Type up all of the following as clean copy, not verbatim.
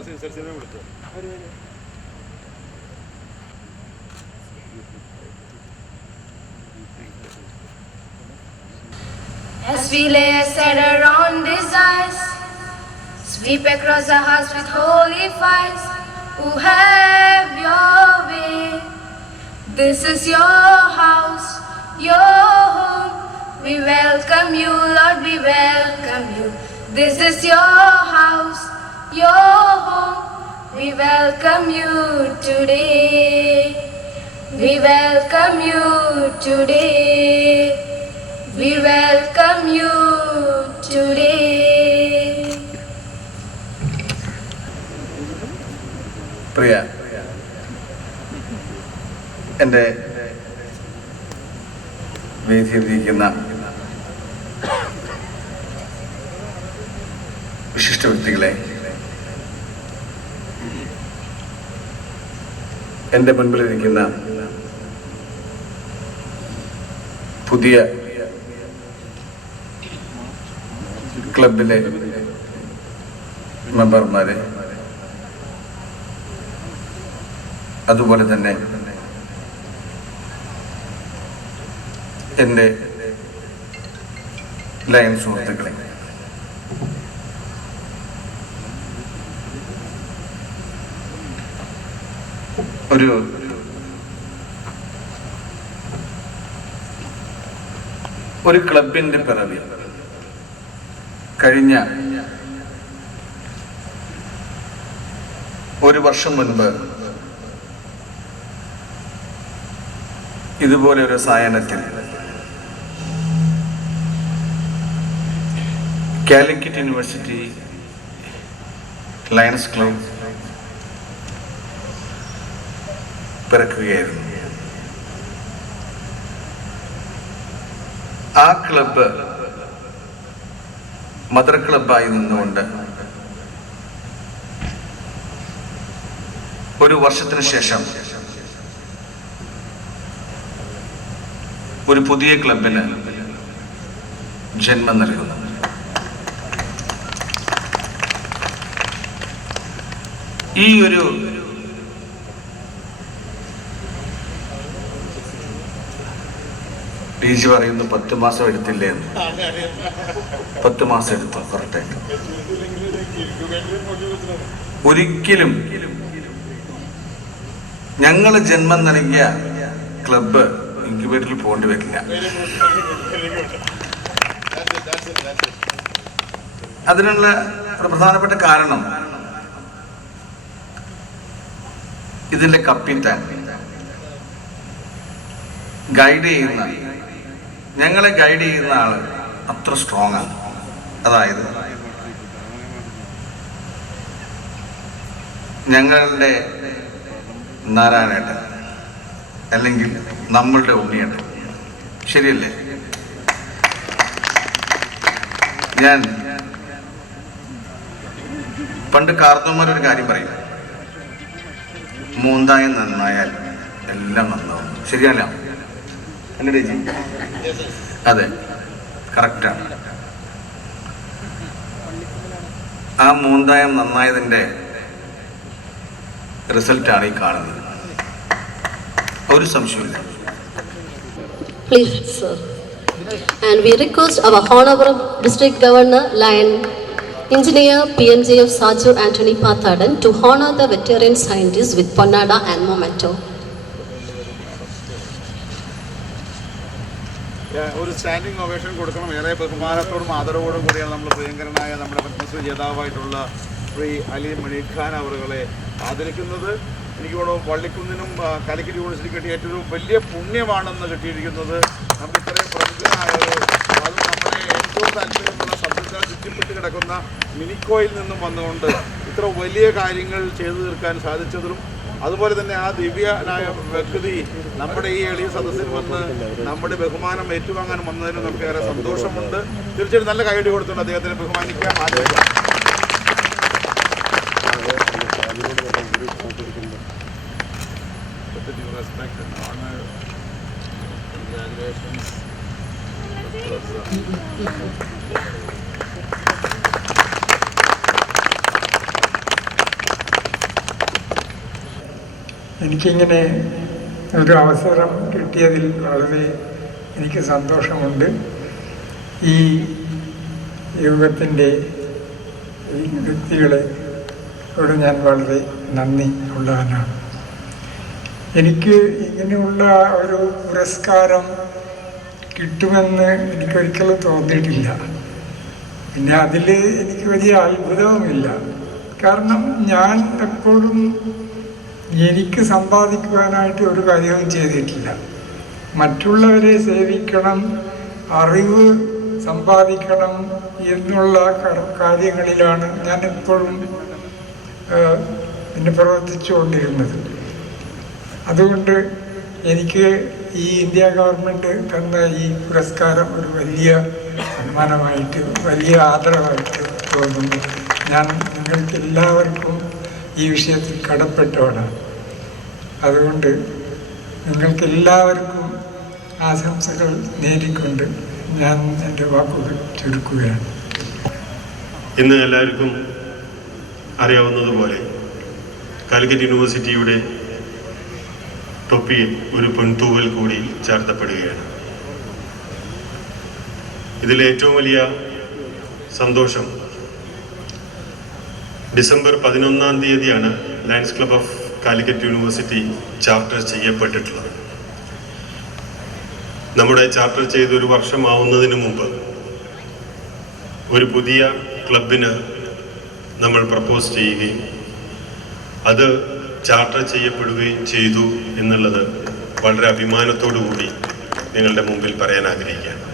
As we lay aside our own desires, sweep across our hearts with holy fires. Who have your way? This is your house, your home. We welcome you, Lord, we welcome you. This is your house, your home. We welcome you today. We welcome you today. We welcome you today. പ്രിയ എൻ്റെ വേദിയിലിരിക്കുന്ന വിശിഷ്ട വ്യക്തികളെ, എൻ്റെ മുൻപിലിരിക്കുന്ന പുതിയ ക്ലബിലെ മെമ്പർമാരെ, അതുപോലെ തന്നെ എൻ്റെ lion സുഹൃത്തുക്കളെ, ഒരു ക്ലബിൻ്റെ പിറവി കഴിഞ്ഞ ഒരു വർഷം മുൻപ് ഇതുപോലെ ഒരു സായാഹ്നത്തിൽ കാലിക്കറ്റ് യൂണിവേഴ്സിറ്റി ലയൺസ് ക്ലബ് പിറക്കുകയായിരുന്നു. ആ ക്ലബ്ബ് മദർ ക്ലബ്ബായി നിന്നുകൊണ്ട് ഒരു വർഷത്തിന് ശേഷം ഒരു പുതിയ ക്ലബിന് ജന്മം നൽകുന്നു. ഈ ഒരു ടീച്ചർ പറയുന്നു 10 മാസം എടുത്തില്ലേ എന്ന്. 10 മാസം എടുത്തു കറക്റ്റായിട്ട്. ഒരിക്കലും ഞങ്ങൾ ജന്മം നൽകിയ ക്ലബ്ബ് ഇൻക്യുബേറ്ററിൽ പോകേണ്ടി വരില്ല. അതിനുള്ള പ്രധാനപ്പെട്ട കാരണം ഇതിന്റെ കപ്പിത്താൻ ഞങ്ങളെ ഗൈഡ് ചെയ്യുന്ന ആള് അത്ര സ്ട്രോങ് ആണ്. അതായത് ഞങ്ങളുടെ നാരായണേട്ടൻ അല്ലെങ്കിൽ നമ്മളുടെ ഉണ്ണിയേട്ടൻ, ശരിയല്ലേ? ഞാൻ പണ്ട് കാർന്നോന്മാരൊരു കാര്യം പറയും, മൂന്തായം നന്നായാൽ എല്ലാം നന്നാവും. ശരിയല്ല അല്ലേ ചേച്ചി? അതെ, കറക്റ്റാണ്. ആ മൂന്തായം നന്നായതിൻ്റെ റിസൾട്ടാണ് ഈ കാണുന്നത്. ഒരു സംശയമില്ല. Please, sir. And we request our Honorable District Governor, Lion Engineer PMJF Sajur Anthony Pathadan to honor the veteran scientists with Ponnada and Memento. ഒരു സ്റ്റാൻഡിംഗ് ഒവേഷൻ കൊടുക്കണം. ഏറെ ബഹുമാനത്തോടും ആദരവോടും കൂടിയാണ് നമ്മൾ പ്രിയങ്കരനായ നമ്മുടെ പത്മശ്രീ ജേതാവായിട്ടുള്ള ശ്രീ അലി മണിഖാൻ അവരുകളെ ആദരിക്കുന്നത്. എനിക്ക് തോന്നുന്നു വള്ളിക്കുന്നിനും കാലിക്കറ്റ് യൂണിവേഴ്സിറ്റി കിട്ടിയ ഏറ്റവും വലിയ പുണ്യമാണെന്ന് കിട്ടിയിരിക്കുന്നത്. നമുക്ക് ഇത്രയും പ്രമുഖനായത് അതും നമ്മുടെ ഏറ്റവും താല്പര്യമുള്ള സബ്ജക്റ്റുകൾ ചുറ്റിപ്പെട്ട് കിടക്കുന്ന മിനിക്കോയിൽ നിന്നും വന്നുകൊണ്ട് ഇത്ര വലിയ കാര്യങ്ങൾ ചെയ്തു തീർക്കാൻ സാധിച്ചതും, അതുപോലെ തന്നെ ആ ദിവ്യനായ വ്യക്തി നമ്മുടെ ഈ എളിയ സദസ്സിൽ വന്ന് നമ്മുടെ ബഹുമാനം ഏറ്റുവാങ്ങാൻ വന്നതിന് നമുക്ക് ഏറെ സന്തോഷമുണ്ട്. തീർച്ചയായിട്ടും നല്ല കൈയടി കൊടുത്തുകൊണ്ട് അദ്ദേഹത്തിനെ ബഹുമാനിക്കാം. Respect and honor. Congratulations. എനിക്കിങ്ങനെ ഒരു അവസരം കിട്ടിയതിൽ വളരെ എനിക്ക് സന്തോഷമുണ്ട്. ഈ യോഗത്തിൻ്റെ ഈ വ്യക്തികളോട് ഞാൻ വളരെ നന്ദി ഉള്ളവനാണ്. എനിക്ക് ഇങ്ങനെയുള്ള ഒരു പുരസ്കാരം കിട്ടുമെന്ന് എനിക്കൊരിക്കലും തോന്നിയിട്ടില്ല. പിന്നെ അതിൽ എനിക്ക് വലിയ അത്ഭുതവുമില്ല. കാരണം ഞാൻ എപ്പോഴും എനിക്ക് സമ്പാദിക്കുവാനായിട്ട് ഒരു കാര്യവും ചെയ്തിട്ടില്ല. മറ്റുള്ളവരെ സേവിക്കണം, അറിവ് സമ്പാദിക്കണം എന്നുള്ള കാര്യങ്ങളിലാണ് ഞാൻ എപ്പോഴും പിന്നെ പ്രവർത്തിച്ചുകൊണ്ടിരുന്നത്. അതുകൊണ്ട് എനിക്ക് ഈ ഇന്ത്യ ഗവൺമെൻറ് തന്ന ഈ പുരസ്കാരം ഒരു വലിയ സമ്മാനമായിട്ട്, വലിയ ആദരവായിട്ട് തോന്നുന്നു. ഞാൻ നിങ്ങൾക്ക് എല്ലാവർക്കും ഈ വിഷയത്തിൽ കടപ്പെട്ടവനാണ്. അതുകൊണ്ട് നിങ്ങൾക്ക് എല്ലാവർക്കും ആശംസകൾ നേരിക്കൊണ്ട് ഞാൻ എൻ്റെ വാക്കുകൾ ചുരുക്കുകയാണ്. ഇന്ന് എല്ലാവർക്കും അറിയാവുന്നതുപോലെ കാലിക്കറ്റ് യൂണിവേഴ്സിറ്റിയുടെ തൊപ്പിയിൽ ഒരു പൊൻതൂവൽ കൂടി ചാർത്തപ്പെടുകയാണ്. ഇതിലെ ഏറ്റവും വലിയ സന്തോഷം ഡിസംബർ 11-ാം തീയതിയാണ് lions club of Calicut university charter ചെയ്യപ്പെട്ടിട്ടുള്ളത്. നമ്മുടെ ചാർട്ടർ ചെയ്ത് ഒരു വർഷമാവുന്നതിന് മുമ്പ് ഒരു പുതിയ ക്ലബിന് നമ്മൾ പ്രപ്പോസ് ചെയ്യുകയും അത് ചാർട്ടർ ചെയ്യപ്പെടുകയും ചെയ്തു എന്നുള്ളത് വളരെ അഭിമാനത്തോടു കൂടി നിങ്ങളുടെ മുമ്പിൽ പറയാൻ ആഗ്രഹിക്കുകയാണ്.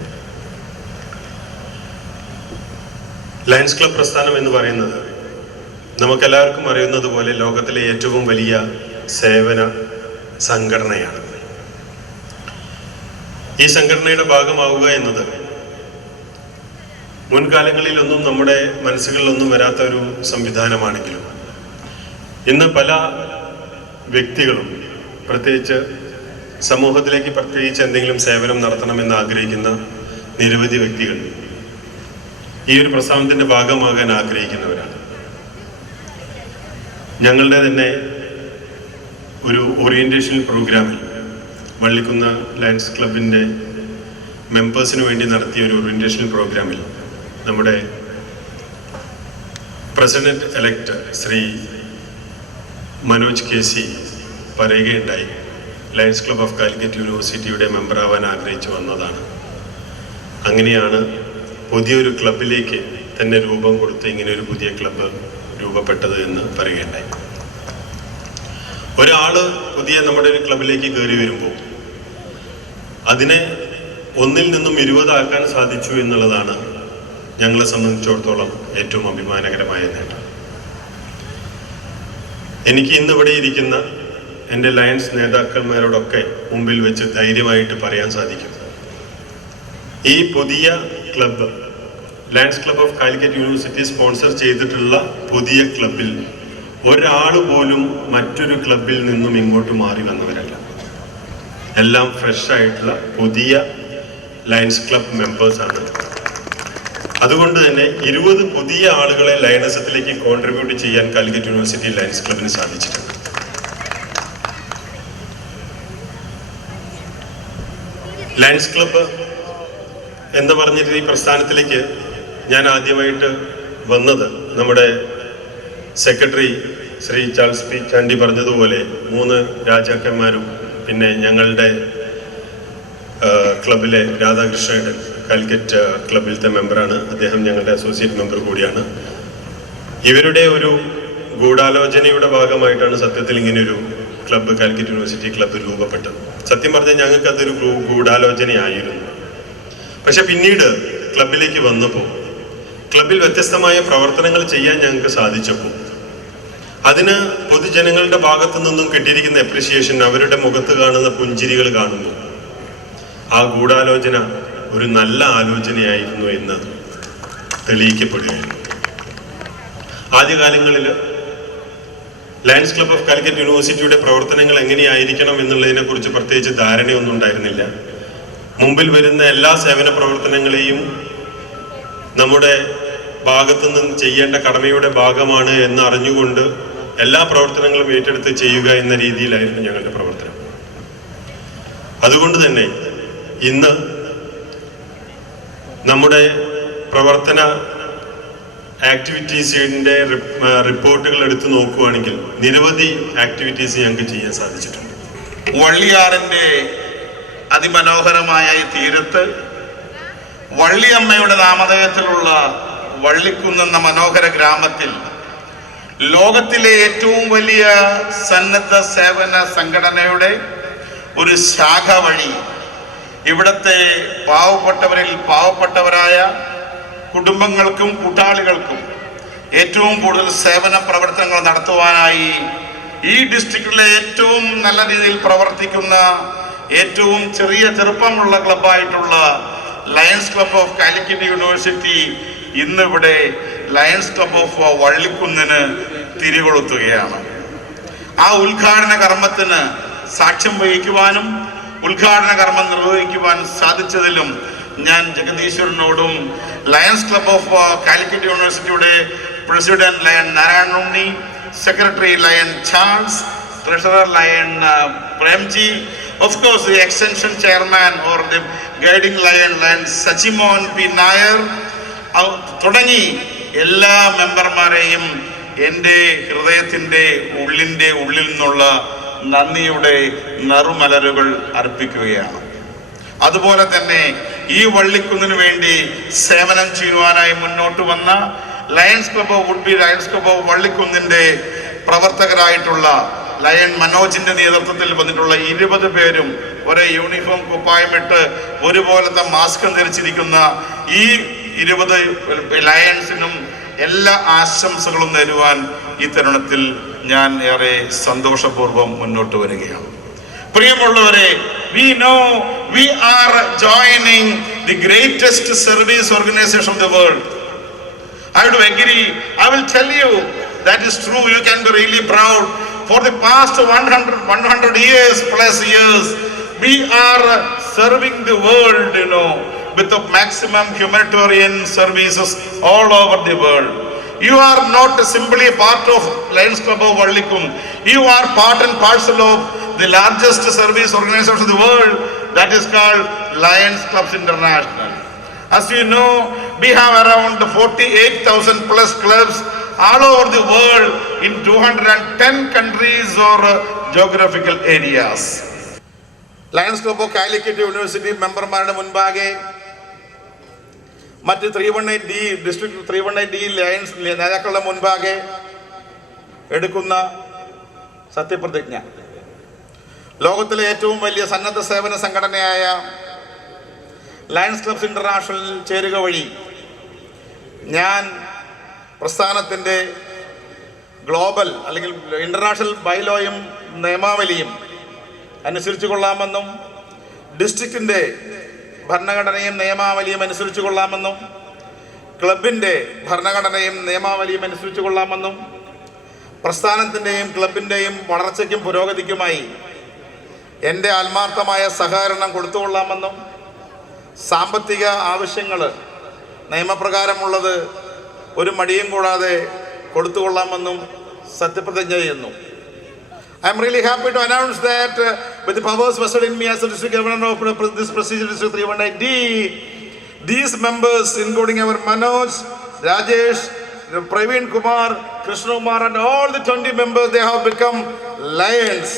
ലയൺസ് ക്ലബ് പ്രസ്ഥാനം എന്ന് പറയുന്നത് നമുക്കെല്ലാവർക്കും അറിയുന്നത് പോലെ ലോകത്തിലെ ഏറ്റവും വലിയ സേവന സംഘടനയാണ്. ഈ സംഘടനയുടെ ഭാഗമാവുക എന്നത് മുൻകാലങ്ങളിലൊന്നും നമ്മുടെ മനസ്സുകളിലൊന്നും വരാത്ത ഒരു സംവിധാനമാണെങ്കിലും ഇന്ന് പല വ്യക്തികളും, പ്രത്യേകിച്ച് സമൂഹത്തിലേക്ക് പ്രത്യേകിച്ച് എന്തെങ്കിലും സേവനം നടത്തണമെന്ന് ആഗ്രഹിക്കുന്ന നിരവധി വ്യക്തികൾ ഈ ഒരു പ്രസ്ഥാനത്തിൻ്റെ ഭാഗമാകാൻ ആഗ്രഹിക്കുന്നവരാണ്. ഞങ്ങളുടെ തന്നെ ഒരു ഓറിയന്റേഷൻ പ്രോഗ്രാമിൽ വള്ളിക്കുന്ന് ലയൺസ് ക്ലബിൻ്റെ മെമ്പേഴ്സിന് വേണ്ടി നടത്തിയ ഒരു ഓറിയന്റേഷൻ പ്രോഗ്രാമിൽ നമ്മുടെ president elect Shri Manoj KC പറയുകയുണ്ടായി, ലയൺസ് ക്ലബ് ഓഫ് കാലിക്കറ്റ് യൂണിവേഴ്സിറ്റിയുടെ മെമ്പറാവാൻ ആഗ്രഹിച്ചു വന്നതാണ്. അങ്ങനെയാണ് പുതിയൊരു ക്ലബിലേക്ക് തന്നെ രൂപം കൊടുത്ത് ഇങ്ങനെ ഒരു പുതിയ ക്ലബ്ബ് രൂപപ്പെട്ടത് എന്ന് പറയുകയുണ്ടായി. ഒരാൾ പുതിയ നമ്മുടെ ഒരു ക്ലബിലേക്ക് കയറി വരുമ്പോൾ അതിനെ 1-ൽ നിന്നും 20 ആക്കാൻ സാധിച്ചു എന്നുള്ളതാണ് ഞങ്ങളെ സംബന്ധിച്ചിടത്തോളം ഏറ്റവും അഭിമാനകരമായ നേട്ടം. എനിക്ക് ഇന്നിവിടെ ഇരിക്കുന്ന എൻ്റെ ലയൺസ് നേതാക്കന്മാരോടൊക്കെ മുമ്പിൽ വെച്ച് ധൈര്യമായിട്ട് പറയാൻ സാധിക്കും, ഈ പുതിയ club lions club of Calicut university sponsor ചെയ്തിട്ടുള്ള പുതിയ ക്ലബിൽ ഒരാൾ പോലും മറ്റൊരു ക്ലബിൽ നിന്നും ഇങ്ങോട്ട് മാറി വന്നവരല്ല. എല്ലാം ഫ്രഷ് ആയിട്ടുള്ള പുതിയ ലയൺസ് ക്ലബ് മെമ്പേഴ്സാണ്. അതുകൊണ്ട് തന്നെ 20 പുതിയ ആളുകളെ ലയണസത്തിലേക്ക് കോൺട്രിബ്യൂട്ട് ചെയ്യാൻ കാലിക്കറ്റ് യൂണിവേഴ്സിറ്റി ലയൺസ് ക്ലബിന് സാധിച്ചിട്ടുണ്ട്. ലയൺസ് ക്ലബ്ബ് എന്ന് പറഞ്ഞിട്ട് ഈ പ്രസ്ഥാനത്തിലേക്ക് ഞാൻ ആദ്യമായിട്ട് വന്നത് നമ്മുടെ secretary Shri Charles P Chandy പറഞ്ഞതുപോലെ 3 രാജാക്കന്മാരും പിന്നെ ഞങ്ങളുടെ ക്ലബിലെ രാധാകൃഷ്ണയുടെ കാലിക്കറ്റ് ക്ലബിലത്തെ മെമ്പറാണ്. അദ്ദേഹം ഞങ്ങളുടെ അസോസിയേറ്റ് മെമ്പർ കൂടിയാണ്. ഇവരുടെ ഒരു ഗൂഢാലോചനയുടെ ഭാഗമായിട്ടാണ് സത്യത്തിൽ ഇങ്ങനെയൊരു ക്ലബ്ബ് കാലിക്കറ്റ് യൂണിവേഴ്സിറ്റി ക്ലബ്ബ് രൂപപ്പെട്ടത്. സത്യം പറഞ്ഞാൽ ഞങ്ങൾക്ക് അതൊരു ഗൂഢാലോചനയായിരുന്നു. പക്ഷെ പിന്നീട് ക്ലബിലേക്ക് വന്നപ്പോൾ ക്ലബിൽ വ്യത്യസ്തമായ പ്രവർത്തനങ്ങൾ ചെയ്യാൻ ഞങ്ങൾക്ക് സാധിച്ചപ്പോൾ അതിന് പൊതുജനങ്ങളുടെ ഭാഗത്തു നിന്നും കിട്ടിയിരിക്കുന്ന അപ്രിസിയേഷൻ, അവരുടെ മുഖത്ത് കാണുന്ന പുഞ്ചിരികൾ കാണുന്നു, ആ ഗൂഢാലോചന ഒരു നല്ല ആലോചനയായിരുന്നു എന്ന് തെളിയിക്കപ്പെടുകയാണ്. ആദ്യകാലങ്ങളിൽ ലയൺസ് ക്ലബ് ഓഫ് കാലിക്കറ്റ് യൂണിവേഴ്സിറ്റിയുടെ പ്രവർത്തനങ്ങൾ എങ്ങനെയായിരിക്കണം എന്നുള്ളതിനെ കുറിച്ച് പ്രത്യേകിച്ച് ധാരണയൊന്നും ഉണ്ടായിരുന്നില്ല. മുമ്പിൽ വരുന്ന എല്ലാ സേവന പ്രവർത്തനങ്ങളെയും നമ്മുടെ ഭാഗത്തു നിന്ന് ചെയ്യേണ്ട കടമയുടെ ഭാഗമാണ് എന്ന് അറിഞ്ഞുകൊണ്ട് എല്ലാ പ്രവർത്തനങ്ങളും ഏറ്റെടുത്ത് ചെയ്യുക എന്ന രീതിയിലായിരുന്നു ഞങ്ങളുടെ പ്രവർത്തനം. അതുകൊണ്ട് തന്നെ ഇന്ന് നമ്മുടെ പ്രവർത്തന ആക്ടിവിറ്റീസിൻ്റെ റിപ്പോർട്ടുകൾ എടുത്തു നോക്കുകയാണെങ്കിൽ നിരവധി ആക്ടിവിറ്റീസ് ഞങ്ങൾക്ക് ചെയ്യാൻ സാധിച്ചിട്ടുണ്ട്. വള്ളിയാറിൻ്റെ അതിമനോഹരമായ ഈ തീരത്ത് വള്ളിയമ്മയുടെ നാമധേയത്തിലുള്ള വള്ളിക്കുന്ന് എന്ന മനോഹര ഗ്രാമത്തിൽ ലോകത്തിലെ ഏറ്റവും വലിയ സന്നദ്ധ സേവന സംഘടനയുടെ ഒരു ശാഖ വഴി ഇവിടുത്തെ പാവപ്പെട്ടവരിൽ പാവപ്പെട്ടവരായ കുടുംബങ്ങൾക്കും കൂട്ടാളികൾക്കും ഏറ്റവും കൂടുതൽ സേവന പ്രവർത്തനങ്ങൾ നടത്തുവാനായി ഈ ഡിസ്ട്രിക്റ്റിലെ ഏറ്റവും നല്ല രീതിയിൽ പ്രവർത്തിക്കുന്ന ഏറ്റവും ചെറുപ്പമുള്ള ക്ലബ്ബായിട്ടുള്ള lions club of Calicut university ഇന്നിവിടെ ലയൺസ് ക്ലബ് ഓഫ് വള്ളിക്കുന്നിന് തിരികൊളുത്തുകയാണ്. ആ ഉദ്ഘാടന കർമ്മത്തിന് സാക്ഷ്യം വഹിക്കുവാനും ഉദ്ഘാടന കർമ്മം നിർവഹിക്കുവാനും സാധിച്ചതിലും ഞാൻ ജഗദീശ്വരനോടും ലയൺസ് ക്ലബ് ഓഫ് കാലിക്കറ്റ് യൂണിവേഴ്സിറ്റിയുടെ president lion Narayanunni, secretary lion Charles, treasurer lion Premji, of course the extension chairman or the guiding lion Sachimon P Nair തുടങ്ങി എല്ലാ മെമ്പർമാരെയും എൻ്റെ ഹൃദയത്തിൻ്റെ ഉള്ളിൽ നിന്നുള്ള നന്ദിയുടെ നറുമലരുകൾ അർപ്പിക്കുകയാണ്. അതുപോലെ തന്നെ ഈ വള്ളിക്കുന്നിന് വേണ്ടി സേവനം ചെയ്യുവാനായി മുന്നോട്ട് വന്ന ലയൺസ് ക്ലബ് ഓഫ് വള്ളിക്കുന്നിൻ്റെ പ്രവർത്തകരായിട്ടുള്ള ലയൺ മനോജിന്റെ നേതൃത്വത്തിൽ വന്നിട്ടുള്ള 20 പേരും ഒരേ യൂണിഫോം കുപ്പായമിട്ട് ഒരുപോലത്തെ മാസ്ക് ധരിച്ചിരിക്കുന്ന ഈ 20 ലയൺസിനും എല്ലാ ആശംസകളും നേരുവാൻ ഈ തരുണത്തിൽ ഞാൻ ഏറെ സന്തോഷപൂർവ്വം മുന്നോട്ട് വരികയാണ്. പ്രിയമുള്ളവരെ, we know we are joining the greatest service organization of the world. I do agree. I will tell you that is true. You can be really proud. For the past 100 years plus years, we are serving the world, with the maximum humanitarian services all over the world. You are not simply part of Lions Club of Vallikkunnu. You are part and parcel of the largest service organization of the world, that is called Lions Clubs International. As you know, we have around 48,000 plus clubs all over the world in 210 countries or geographical areas. Lions Club of Calicut University മെമ്പർമാരുടെ മുൻപാകെ മറ്റ് 318D district 318D lions നേതാക്കളുടെ മുൻപാകെ എടുക്കുന്ന സത്യപ്രതിജ്ഞ ലോകത്തിലെ ഏറ്റവും വലിയ സന്നദ്ധ സേവന സംഘടനയായ ലയൺസ് ക്ലബ്സ് ഇന്റർനാഷണലിൽ ചേരുക വഴി ഞാൻ പ്രസ്ഥാനത്തിൻ്റെ ഗ്ലോബൽ അല്ലെങ്കിൽ ഇൻ്റർനാഷണൽ ബൈലോയും നിയമാവലിയും അനുസരിച്ച് കൊള്ളാമെന്നും ഡിസ്ട്രിക്റ്റിൻ്റെ ഭരണഘടനയും നിയമാവലിയും അനുസരിച്ച് കൊള്ളാമെന്നും ക്ലബിൻ്റെ ഭരണഘടനയും നിയമാവലിയും അനുസരിച്ച് കൊള്ളാമെന്നും പ്രസ്ഥാനത്തിൻ്റെയും ക്ലബിൻ്റെയും വളർച്ചയ്ക്കും പുരോഗതിക്കുമായി എൻ്റെ ആത്മാർത്ഥമായ സഹകരണം കൊടുത്തുകൊള്ളാമെന്നും സാമ്പത്തിക ആവശ്യങ്ങൾ നിയമപ്രകാരമുള്ളത് ഒരു മടിയും കൂടാതെ കൊടുത്തുകൊള്ളാമെന്നും സത്യപ്രതിജ്ഞ ചെയ്യുന്നു. I am really happy to announce that with the powers vested in me as the district governor of this prestigious district 318D, these members including our Manoj, Rajesh, Praveen Kumar, Krishna Kumar and all the 20 members, they have become lions.